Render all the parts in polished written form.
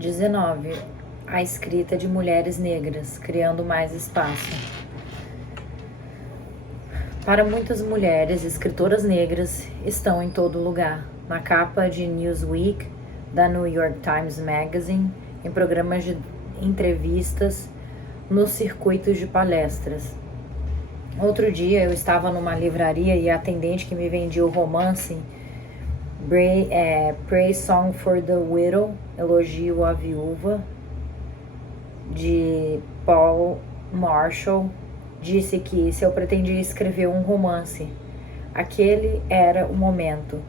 19. A escrita de mulheres negras, criando mais espaço. Para muitas mulheres, escritoras negras estão em todo lugar. Na capa de Newsweek, da New York Times Magazine, em programas de entrevistas, nos circuitos de palestras. Outro dia eu estava numa livraria e a atendente que me vendia o romance Praise Song for the Widow, Elogio à Viúva, de Paul Marshall, disse que se eu pretendia escrever um romance, aquele era o momento,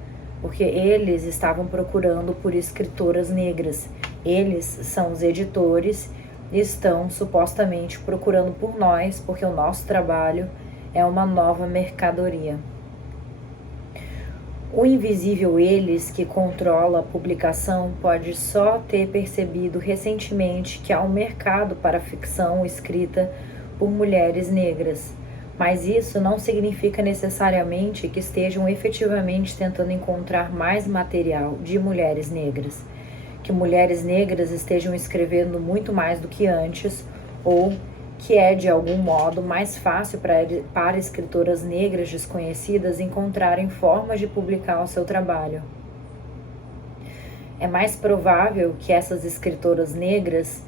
porque eles estavam procurando por escritoras negras. Eles são os editores e estão supostamente procurando por nós, porque o nosso trabalho é uma nova mercadoria. O invisível eles que controla a publicação pode só ter percebido recentemente que há um mercado para ficção escrita por mulheres negras, mas isso não significa necessariamente que estejam efetivamente tentando encontrar mais material de mulheres negras, que mulheres negras estejam escrevendo muito mais do que antes, ou que é de algum modo mais fácil para escritoras negras desconhecidas encontrarem formas de publicar o seu trabalho. É mais provável que essas escritoras negras,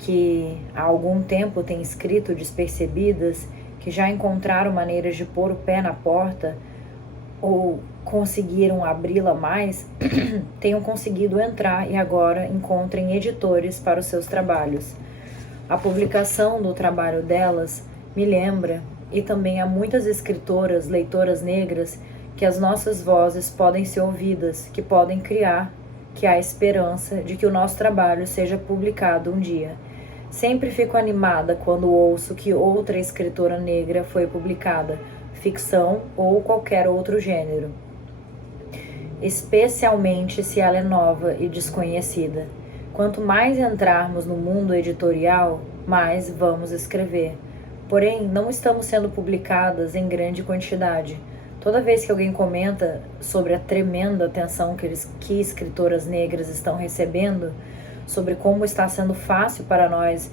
que há algum tempo têm escrito despercebidas, que já encontraram maneiras de pôr o pé na porta ou conseguiram abri-la mais, tenham conseguido entrar e agora encontrem editores para os seus trabalhos. A publicação do trabalho delas me lembra, e também há muitas escritoras, leitoras negras, que as nossas vozes podem ser ouvidas, que podem criar, que há esperança de que o nosso trabalho seja publicado um dia. Sempre fico animada quando ouço que outra escritora negra foi publicada, ficção ou qualquer outro gênero, especialmente se ela é nova e desconhecida. Quanto mais entrarmos no mundo editorial, mais vamos escrever. Porém, não estamos sendo publicadas em grande quantidade. Toda vez que alguém comenta sobre a tremenda atenção que escritoras negras estão recebendo, sobre como está sendo fácil para nós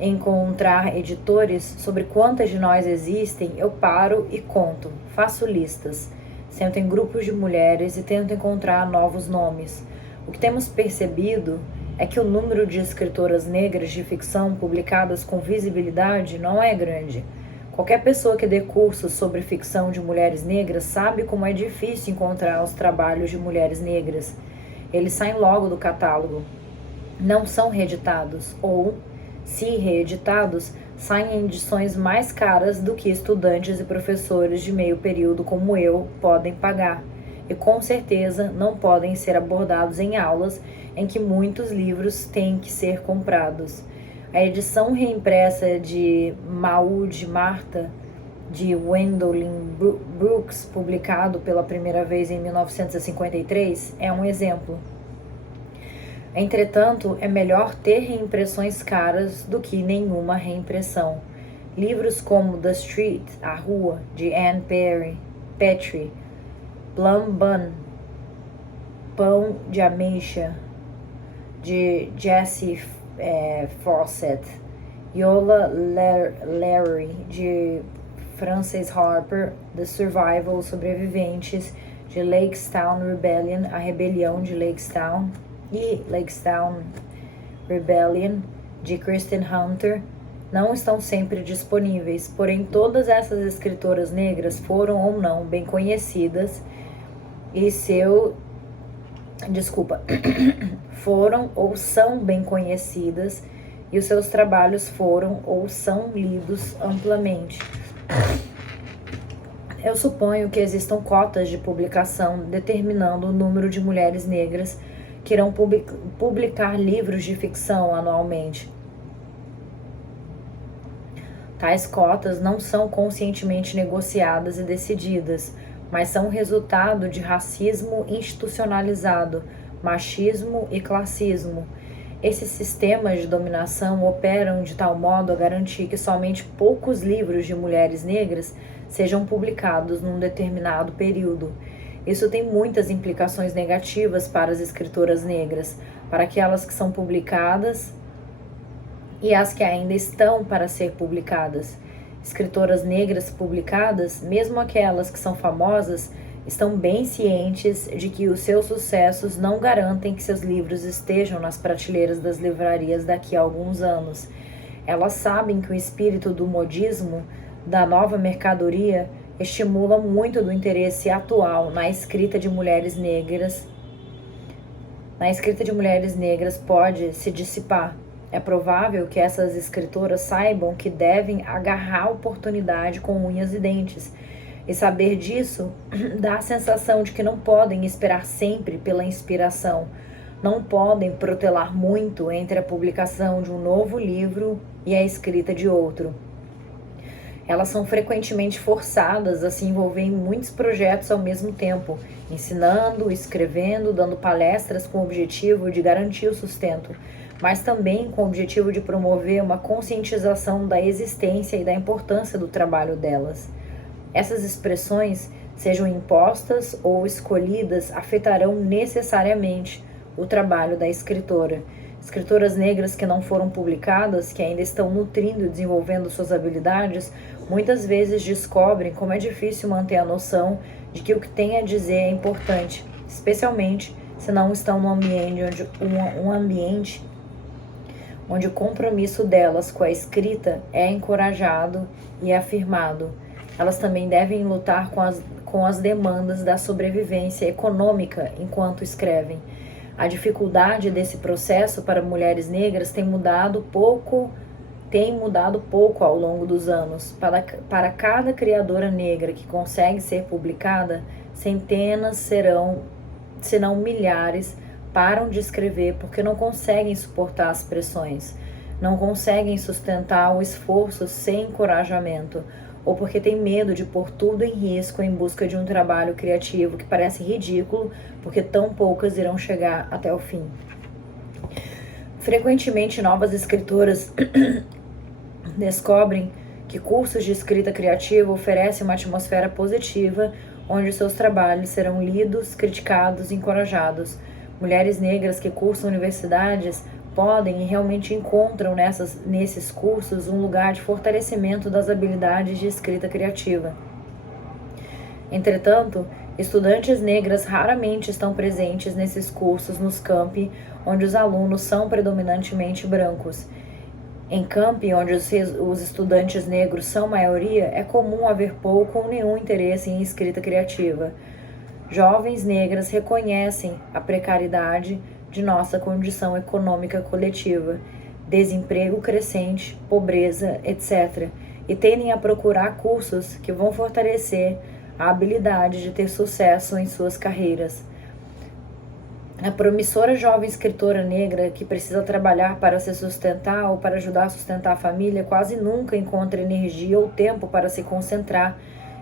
encontrar editores, sobre quantas de nós existem, eu paro e conto, faço listas, sento em grupos de mulheres e tento encontrar novos nomes. O que temos percebido é que o número de escritoras negras de ficção publicadas com visibilidade não é grande. Qualquer pessoa que dê cursos sobre ficção de mulheres negras sabe como é difícil encontrar os trabalhos de mulheres negras. Eles saem logo do catálogo. Não são reeditados, ou, se reeditados, saem em edições mais caras do que estudantes e professores de meio período como eu podem pagar. E com certeza não podem ser abordados em aulas em que muitos livros têm que ser comprados. A edição reimpressa de Maud Martha, de Gwendolyn Brooks, publicado pela primeira vez em 1953, é um exemplo. Entretanto, é melhor ter reimpressões caras do que nenhuma reimpressão. Livros como The Street, A Rua, de Anne Petrie, Plum Bun, Pão de Ameixa, de Jessie Fawcett, Yola Larry, de Frances Harper, The Survival, Sobreviventes, de Lakestown Rebellion, A Rebelião de Lakestown, e Lakestown Rebellion, de Kristen Hunter, não estão sempre disponíveis, porém todas essas escritoras negras foram ou não bem conhecidas e foram ou são bem conhecidas e os seus trabalhos foram ou são lidos amplamente. Eu suponho que existam cotas de publicação determinando o número de mulheres negras que irão publicar livros de ficção anualmente. Tais cotas não são conscientemente negociadas e decididas, mas são resultado de racismo institucionalizado, machismo e classismo. Esses sistemas de dominação operam de tal modo a garantir que somente poucos livros de mulheres negras sejam publicados num determinado período. Isso tem muitas implicações negativas para as escritoras negras, para aquelas que são publicadas e as que ainda estão para ser publicadas. Escritoras negras publicadas, mesmo aquelas que são famosas, estão bem cientes de que os seus sucessos não garantem que seus livros estejam nas prateleiras das livrarias daqui a alguns anos. Elas sabem que o espírito do modismo, da nova mercadoria, estimula muito do interesse atual na escrita de mulheres negras. Na escrita de mulheres negras pode se dissipar. É provável que essas escritoras saibam que devem agarrar a oportunidade com unhas e dentes. E saber disso dá a sensação de que não podem esperar sempre pela inspiração. Não podem protelar muito entre a publicação de um novo livro e a escrita de outro. Elas são frequentemente forçadas a se envolver em muitos projetos ao mesmo tempo, ensinando, escrevendo, dando palestras com o objetivo de garantir o sustento, mas também com o objetivo de promover uma conscientização da existência e da importância do trabalho delas. Essas expressões, sejam impostas ou escolhidas, afetarão necessariamente o trabalho da escritora. Escritoras negras que não foram publicadas, que ainda estão nutrindo e desenvolvendo suas habilidades, muitas vezes descobrem como é difícil manter a noção de que o que tem a dizer é importante, especialmente se não estão num ambiente onde o compromisso delas com a escrita é encorajado e afirmado. Elas também devem lutar com as demandas da sobrevivência econômica enquanto escrevem. A dificuldade desse processo para mulheres negras tem mudado pouco ao longo dos anos. Para cada criadora negra que consegue ser publicada, centenas se não milhares, param de escrever porque não conseguem suportar as pressões, não conseguem sustentar o esforço sem encorajamento, ou porque tem medo de pôr tudo em risco em busca de um trabalho criativo que parece ridículo, porque tão poucas irão chegar até o fim. Frequentemente, novas escritoras descobrem que cursos de escrita criativa oferecem uma atmosfera positiva, onde seus trabalhos serão lidos, criticados e encorajados. Mulheres negras que cursam universidades podem e realmente encontram nesses cursos um lugar de fortalecimento das habilidades de escrita criativa. Entretanto, estudantes negras raramente estão presentes nesses cursos nos campi onde os alunos são predominantemente brancos. Em campi onde os estudantes negros são maioria, é comum haver pouco ou nenhum interesse em escrita criativa. Jovens negras reconhecem a precariedade de nossa condição econômica coletiva, desemprego crescente, pobreza, etc., e tendem a procurar cursos que vão fortalecer a habilidade de ter sucesso em suas carreiras. A promissora jovem escritora negra que precisa trabalhar para se sustentar ou para ajudar a sustentar a família quase nunca encontra energia ou tempo para se concentrar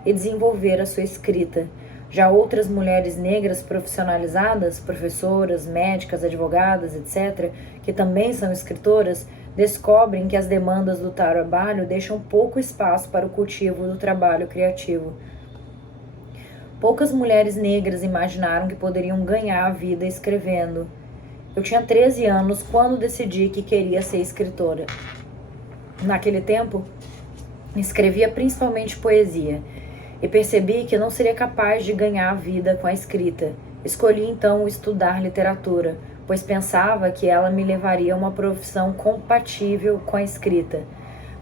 e desenvolver a sua escrita. Já outras mulheres negras profissionalizadas, professoras, médicas, advogadas, etc., que também são escritoras, descobrem que as demandas do trabalho deixam pouco espaço para o cultivo do trabalho criativo. Poucas mulheres negras imaginaram que poderiam ganhar a vida escrevendo. Eu tinha 13 anos quando decidi que queria ser escritora. Naquele tempo, escrevia principalmente poesia. E percebi que não seria capaz de ganhar a vida com a escrita. Escolhi então estudar literatura, pois pensava que ela me levaria a uma profissão compatível com a escrita.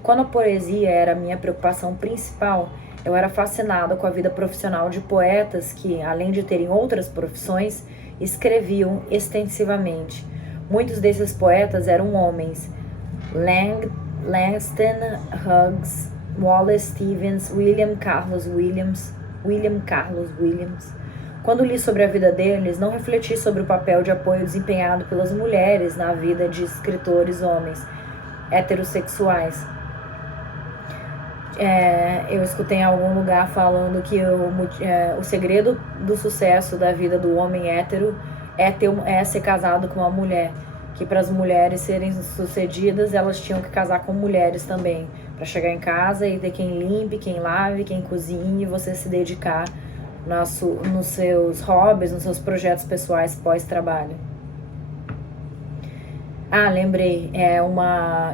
Quando a poesia era a minha preocupação principal, eu era fascinada com a vida profissional de poetas que, além de terem outras profissões, escreviam extensivamente. Muitos desses poetas eram homens. Langston Hughes, Wallace Stevens, William Carlos Williams. Quando li sobre a vida deles, não refleti sobre o papel de apoio desempenhado pelas mulheres na vida de escritores homens heterossexuais. Eu escutei em algum lugar falando que o segredo do sucesso da vida do homem hétero é ser casado com uma mulher. Que para as mulheres serem sucedidas, elas tinham que casar com mulheres também, para chegar em casa e ter quem limpe, quem lave, quem cozinhe, e você se dedicar nos seus hobbies, nos seus projetos pessoais pós-trabalho. Ah, lembrei,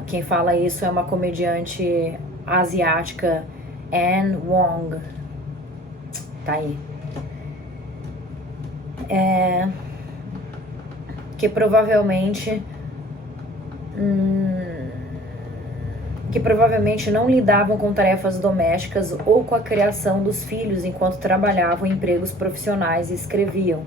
quem fala isso é uma comediante asiática, Anne Wong. Tá aí. Que provavelmente não lidavam com tarefas domésticas ou com a criação dos filhos enquanto trabalhavam em empregos profissionais e escreviam.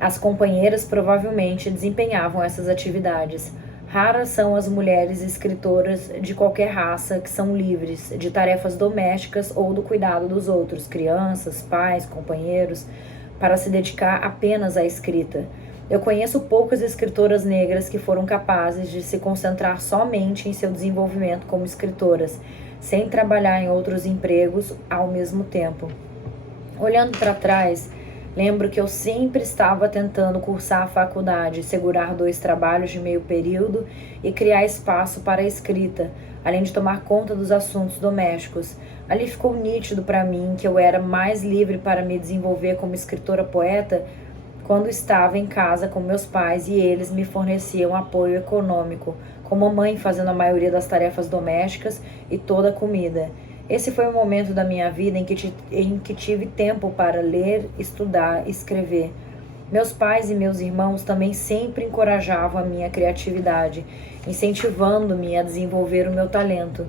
As companheiras provavelmente desempenhavam essas atividades. Raras são as mulheres escritoras de qualquer raça que são livres de tarefas domésticas ou do cuidado dos outros, crianças, pais, companheiros, para se dedicar apenas à escrita. Eu conheço poucas escritoras negras que foram capazes de se concentrar somente em seu desenvolvimento como escritoras, sem trabalhar em outros empregos ao mesmo tempo. Olhando para trás, lembro que eu sempre estava tentando cursar a faculdade, segurar 2 trabalhos de meio período e criar espaço para a escrita, além de tomar conta dos assuntos domésticos. Ali ficou nítido para mim que eu era mais livre para me desenvolver como escritora-poeta quando estava em casa com meus pais e eles me forneciam apoio econômico, com mamãe fazendo a maioria das tarefas domésticas e toda a comida. Esse foi o momento da minha vida em que tive tempo para ler, estudar e escrever. Meus pais e meus irmãos também sempre encorajavam a minha criatividade, incentivando-me a desenvolver o meu talento.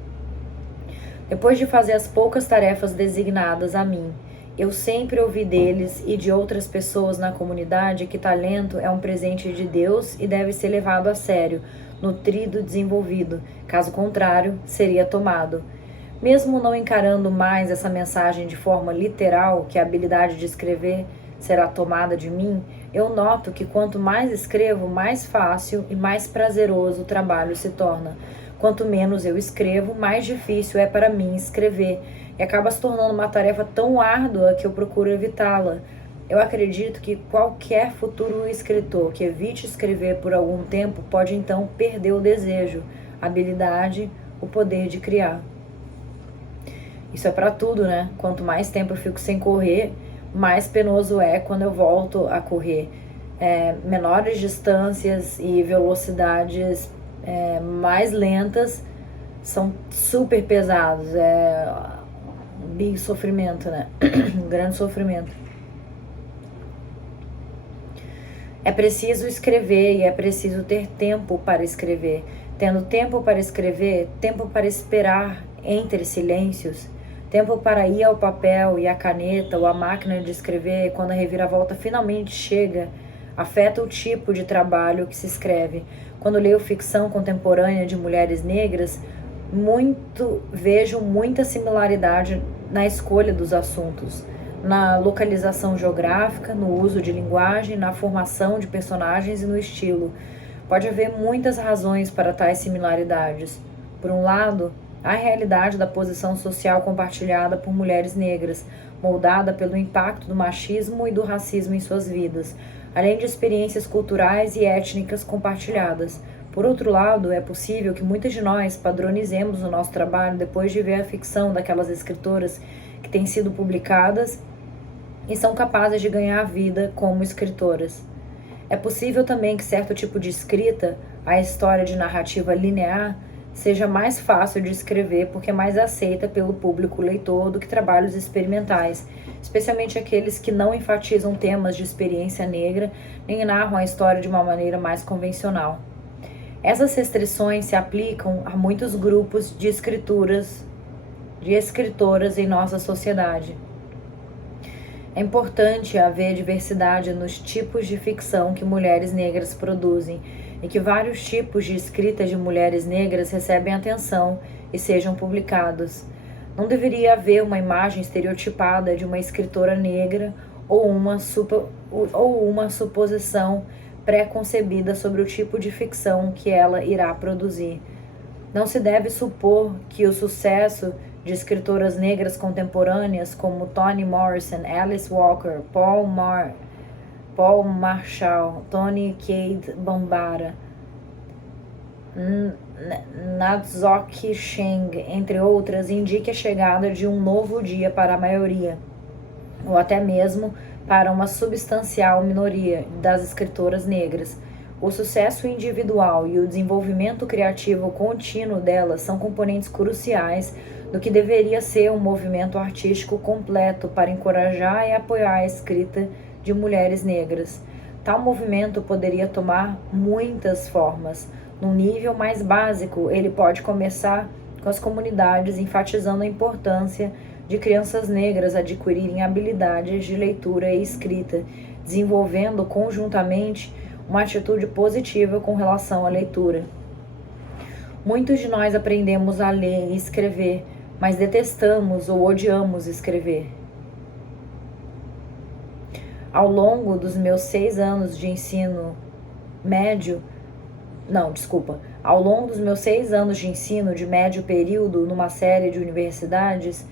Depois de fazer as poucas tarefas designadas a mim, eu sempre ouvi deles e de outras pessoas na comunidade que talento é um presente de Deus e deve ser levado a sério, nutrido e desenvolvido. Caso contrário, seria tomado. Mesmo não encarando mais essa mensagem de forma literal, que a habilidade de escrever será tomada de mim, eu noto que quanto mais escrevo, mais fácil e mais prazeroso o trabalho se torna. Quanto menos eu escrevo, mais difícil é para mim escrever, e acaba se tornando uma tarefa tão árdua que eu procuro evitá-la. Eu acredito que qualquer futuro escritor que evite escrever por algum tempo pode então perder o desejo, a habilidade, o poder de criar. Isso é para tudo, né? Quanto mais tempo eu fico sem correr, mais penoso é quando eu volto a correr. Menores distâncias e velocidades mais lentas são super pesados. Um big sofrimento, né? Um grande sofrimento. É preciso escrever e é preciso ter tempo para escrever. Tendo tempo para escrever, tempo para esperar entre silêncios, tempo para ir ao papel e à caneta ou à máquina de escrever quando a reviravolta finalmente chega, afeta o tipo de trabalho que se escreve. Quando leio ficção contemporânea de mulheres negras, vejo muita similaridade na escolha dos assuntos, na localização geográfica, no uso de linguagem, na formação de personagens e no estilo. Pode haver muitas razões para tais similaridades. Por um lado, a realidade da posição social compartilhada por mulheres negras, moldada pelo impacto do machismo e do racismo em suas vidas, além de experiências culturais e étnicas compartilhadas. Por outro lado, é possível que muitas de nós padronizemos o nosso trabalho depois de ver a ficção daquelas escritoras que têm sido publicadas e são capazes de ganhar a vida como escritoras. É possível também que certo tipo de escrita, a história de narrativa linear, seja mais fácil de escrever porque é mais aceita pelo público leitor do que trabalhos experimentais, especialmente aqueles que não enfatizam temas de experiência negra nem narram a história de uma maneira mais convencional. Essas restrições se aplicam a muitos grupos de escritoras em nossa sociedade. É importante haver diversidade nos tipos de ficção que mulheres negras produzem e que vários tipos de escrita de mulheres negras recebem atenção e sejam publicados. Não deveria haver uma imagem estereotipada de uma escritora negra ou uma suposição pré-concebida sobre o tipo de ficção que ela irá produzir. Não se deve supor que o sucesso de escritoras negras contemporâneas como Toni Morrison, Alice Walker, Paul Marshall, Toni Cade Bambara, Natsuki Sheng, entre outras, indique a chegada de um novo dia para a maioria. ou até mesmo para uma substancial minoria das escritoras negras. O sucesso individual e o desenvolvimento criativo contínuo delas são componentes cruciais do que deveria ser um movimento artístico completo para encorajar e apoiar a escrita de mulheres negras. Tal movimento poderia tomar muitas formas. No nível mais básico, ele pode começar com as comunidades enfatizando a importância de crianças negras adquirirem habilidades de leitura e escrita, desenvolvendo conjuntamente uma atitude positiva com relação à leitura. Muitos de nós aprendemos a ler e escrever, mas detestamos ou odiamos escrever. Ao longo dos meus 6 anos de ensino médio, ao longo dos meus 6 anos de ensino de médio período numa série de universidades,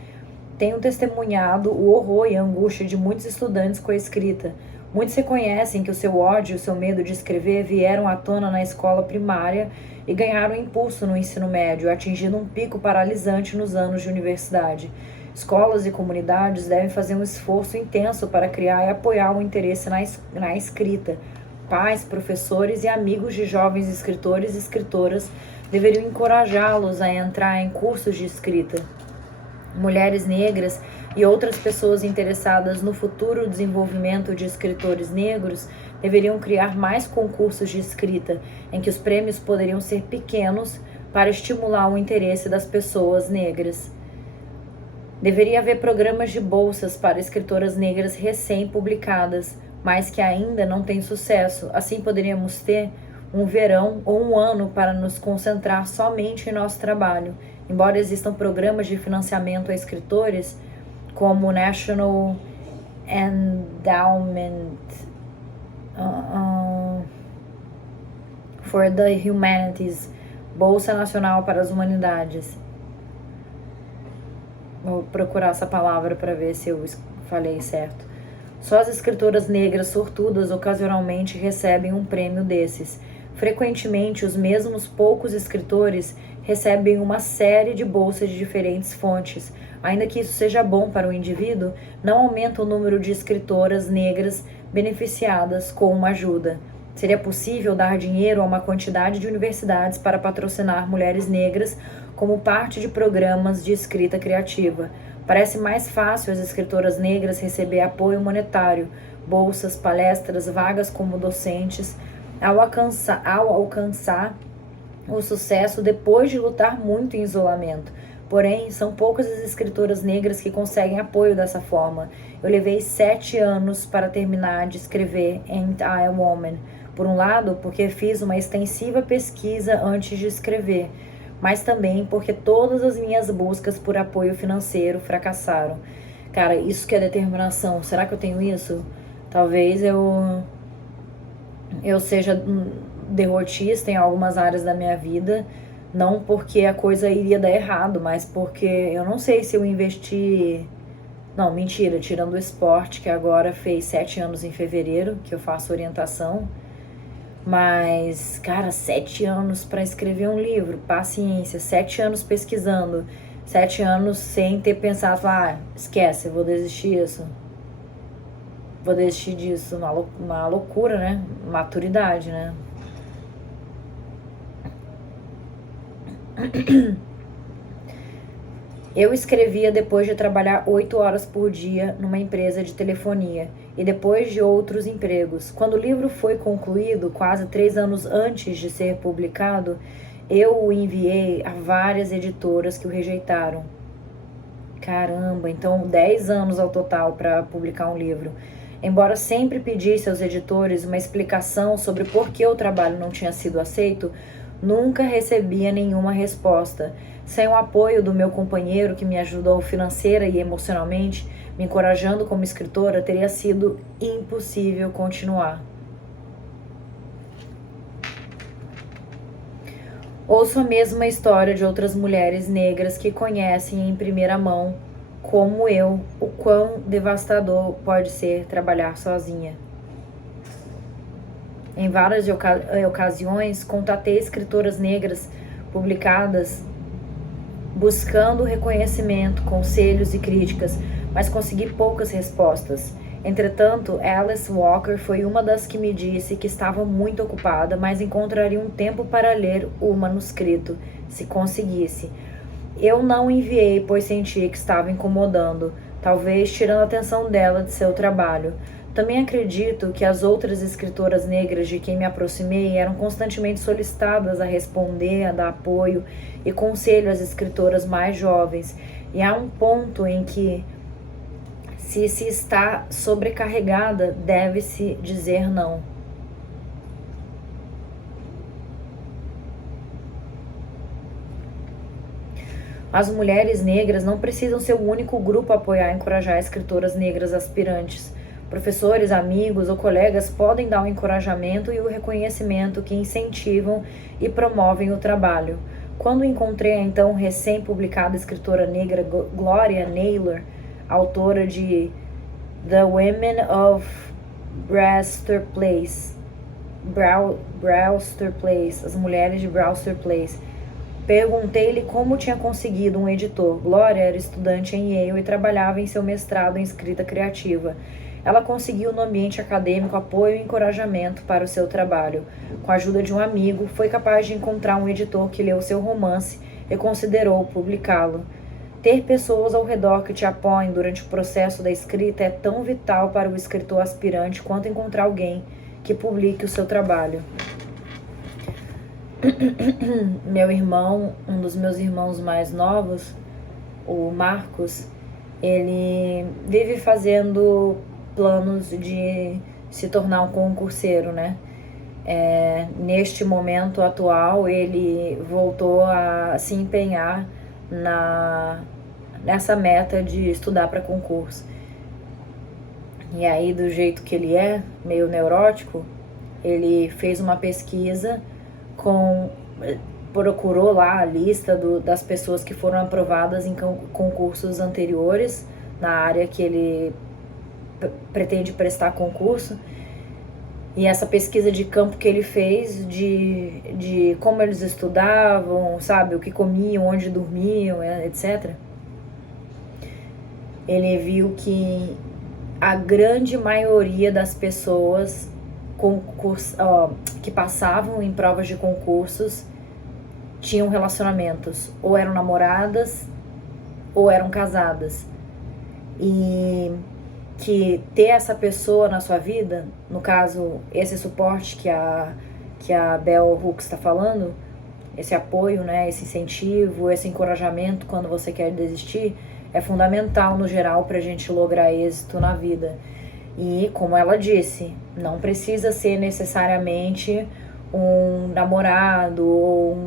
tenho testemunhado o horror e a angústia de muitos estudantes com a escrita. Muitos reconhecem que o seu ódio e o seu medo de escrever vieram à tona na escola primária e ganharam impulso no ensino médio, atingindo um pico paralisante nos anos de universidade. Escolas e comunidades devem fazer um esforço intenso para criar e apoiar o interesse na escrita. Pais, professores e amigos de jovens escritores e escritoras deveriam encorajá-los a entrar em cursos de escrita. Mulheres negras e outras pessoas interessadas no futuro desenvolvimento de escritores negros deveriam criar mais concursos de escrita, em que os prêmios poderiam ser pequenos para estimular o interesse das pessoas negras. Deveria haver programas de bolsas para escritoras negras recém-publicadas, mas que ainda não têm sucesso. Assim poderíamos ter um verão ou um ano para nos concentrar somente em nosso trabalho. Embora existam programas de financiamento a escritores, como o National Endowment for the Humanities, Bolsa Nacional para as Humanidades. Vou procurar essa palavra para ver se eu falei certo. Só as escritoras negras sortudas ocasionalmente recebem um prêmio desses. Frequentemente, os mesmos poucos escritores recebem uma série de bolsas de diferentes fontes. Ainda que isso seja bom para o indivíduo, não aumenta o número de escritoras negras beneficiadas com uma ajuda. Seria possível dar dinheiro a uma quantidade de universidades para patrocinar mulheres negras como parte de programas de escrita criativa. Parece mais fácil às escritoras negras receber apoio monetário, bolsas, palestras, vagas como docentes, ao alcançar o sucesso depois de lutar muito em isolamento. Porém, são poucas as escritoras negras que conseguem apoio dessa forma. Eu levei 7 anos para terminar de escrever Ain't I a Woman? Por um lado, porque fiz uma extensiva pesquisa antes de escrever, mas também porque todas as minhas buscas por apoio financeiro fracassaram. Cara, isso que é determinação. Será que eu tenho isso? Talvez eu seja derrotista em algumas áreas da minha vida, não porque a coisa iria dar errado, mas porque eu não sei se eu investi... Não, mentira, tirando o esporte, que agora fez 7 anos em fevereiro, que eu faço orientação. Mas, cara, 7 anos para escrever um livro, paciência, 7 anos pesquisando, 7 anos sem ter pensado, esquece, eu vou desistir disso. Vou desistir disso, uma loucura, né? Maturidade, né? Eu escrevia depois de trabalhar 8 horas por dia numa empresa de telefonia e depois de outros empregos. Quando o livro foi concluído, quase 3 anos antes de ser publicado, eu o enviei a várias editoras que o rejeitaram. Caramba, então 10 anos ao total para publicar um livro. Embora sempre pedisse aos editores uma explicação sobre por que o trabalho não tinha sido aceito, nunca recebia nenhuma resposta. Sem o apoio do meu companheiro, que me ajudou financeira e emocionalmente, me encorajando como escritora, teria sido impossível continuar. Ouço a mesma história de outras mulheres negras que conhecem em primeira mão, como eu, o quão devastador pode ser trabalhar sozinha. Em várias ocasiões, contatei escritoras negras publicadas buscando reconhecimento, conselhos e críticas, mas consegui poucas respostas. Entretanto, Alice Walker foi uma das que me disse que estava muito ocupada, mas encontraria um tempo para ler o manuscrito, se conseguisse. Eu não enviei, pois senti que estava incomodando, talvez tirando a atenção dela de seu trabalho. Também acredito que as outras escritoras negras de quem me aproximei eram constantemente solicitadas a responder, a dar apoio e conselho às escritoras mais jovens. E há um ponto em que, se está sobrecarregada, deve-se dizer não. As mulheres negras não precisam ser o único grupo a apoiar e encorajar escritoras negras aspirantes. Professores, amigos ou colegas podem dar o encorajamento e o reconhecimento que incentivam e promovem o trabalho. Quando encontrei a então recém-publicada escritora negra Gloria Naylor, autora de The Women of Brewster Place, As Mulheres de Brewster Place, perguntei-lhe como tinha conseguido um editor. Gloria era estudante em Yale e trabalhava em seu mestrado em escrita criativa. Ela conseguiu no ambiente acadêmico apoio e encorajamento para o seu trabalho. Com a ajuda de um amigo, foi capaz de encontrar um editor que leu seu romance e considerou publicá-lo. Ter pessoas ao redor que te apoiem durante o processo da escrita é tão vital para o escritor aspirante quanto encontrar alguém que publique o seu trabalho. Meu irmão, um dos meus irmãos mais novos, o Marcos, ele vive fazendo planos de se tornar um concurseiro, né? Neste momento atual, ele voltou a se empenhar nessa meta de estudar para concurso. E aí, do jeito que ele é, meio neurótico, ele fez uma pesquisa procurou lá a lista das pessoas que foram aprovadas em concursos anteriores na área que ele pretende prestar concurso. E essa pesquisa de campo que ele fez de como eles estudavam, sabe, o que comiam, onde dormiam, etc. Ele viu que a grande maioria das pessoas que passavam em provas de concursos tinham relacionamentos, ou eram namoradas ou eram casadas. E que ter essa pessoa na sua vida, no caso, esse suporte que a Bell Hooks está falando, esse apoio, né, esse incentivo, esse encorajamento quando você quer desistir, é fundamental no geral para a gente lograr êxito na vida. E, como ela disse, não precisa ser necessariamente um namorado ou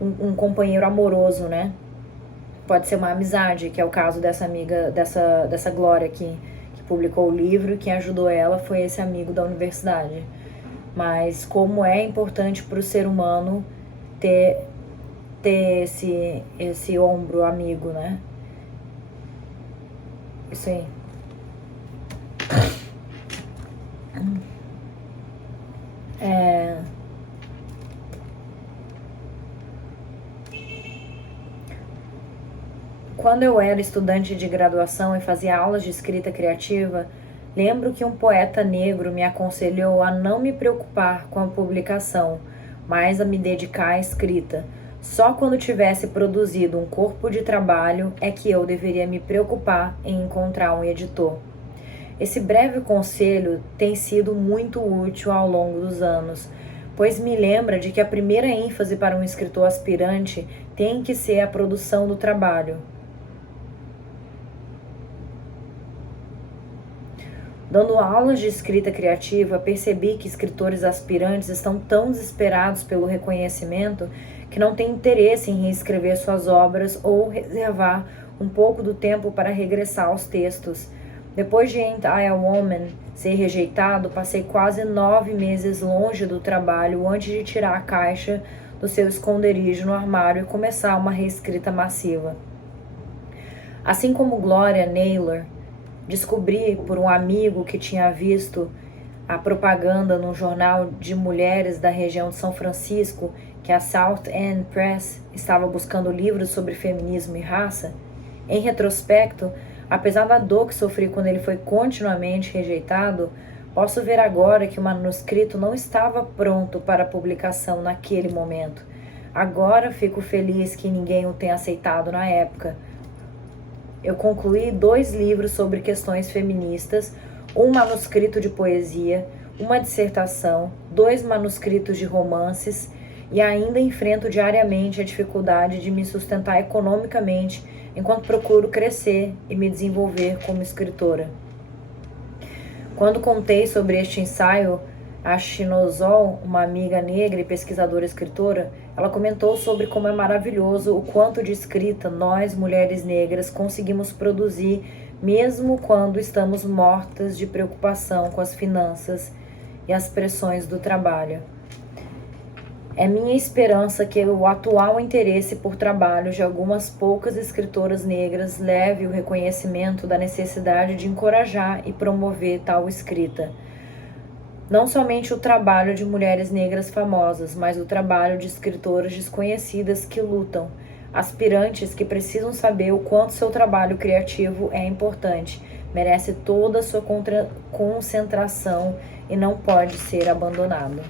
um companheiro amoroso, né? Pode ser uma amizade, que é o caso dessa amiga, dessa Glória que publicou o livro. Quem ajudou ela foi esse amigo da universidade. Mas como é importante para o ser humano ter esse ombro amigo, né? Isso aí. Quando eu era estudante de graduação e fazia aulas de escrita criativa, lembro que um poeta negro me aconselhou a não me preocupar com a publicação, mas a me dedicar à escrita. Só quando tivesse produzido um corpo de trabalho é que eu deveria me preocupar em encontrar um editor. Esse breve conselho tem sido muito útil ao longo dos anos, pois me lembra de que a primeira ênfase para um escritor aspirante tem que ser a produção do trabalho. Dando aulas de escrita criativa, percebi que escritores aspirantes estão tão desesperados pelo reconhecimento que não têm interesse em reescrever suas obras ou reservar um pouco do tempo para regressar aos textos. Depois de Ain't I a Woman ser rejeitado, passei quase 9 meses longe do trabalho antes de tirar a caixa do seu esconderijo no armário e começar uma reescrita massiva. Assim como Gloria Naylor, descobri por um amigo que tinha visto a propaganda no jornal de mulheres da região de São Francisco que a South End Press estava buscando livros sobre feminismo e raça. Em retrospecto, Apesar da dor que sofri quando ele foi continuamente rejeitado, posso ver agora que o manuscrito não estava pronto para publicação naquele momento. Agora fico feliz que ninguém o tenha aceitado na época. Eu concluí 2 livros sobre questões feministas, um manuscrito de poesia, uma dissertação, 2 manuscritos de romances e ainda enfrento diariamente a dificuldade de me sustentar economicamente enquanto procuro crescer e me desenvolver como escritora. Quando contei sobre este ensaio a Shinozol, uma amiga negra e pesquisadora escritora, ela comentou sobre como é maravilhoso o quanto de escrita nós, mulheres negras, conseguimos produzir mesmo quando estamos mortas de preocupação com as finanças e as pressões do trabalho. É minha esperança que o atual interesse por trabalho de algumas poucas escritoras negras leve o reconhecimento da necessidade de encorajar e promover tal escrita. Não somente o trabalho de mulheres negras famosas, mas o trabalho de escritoras desconhecidas que lutam, aspirantes que precisam saber o quanto seu trabalho criativo é importante, merece toda a sua concentração e não pode ser abandonado.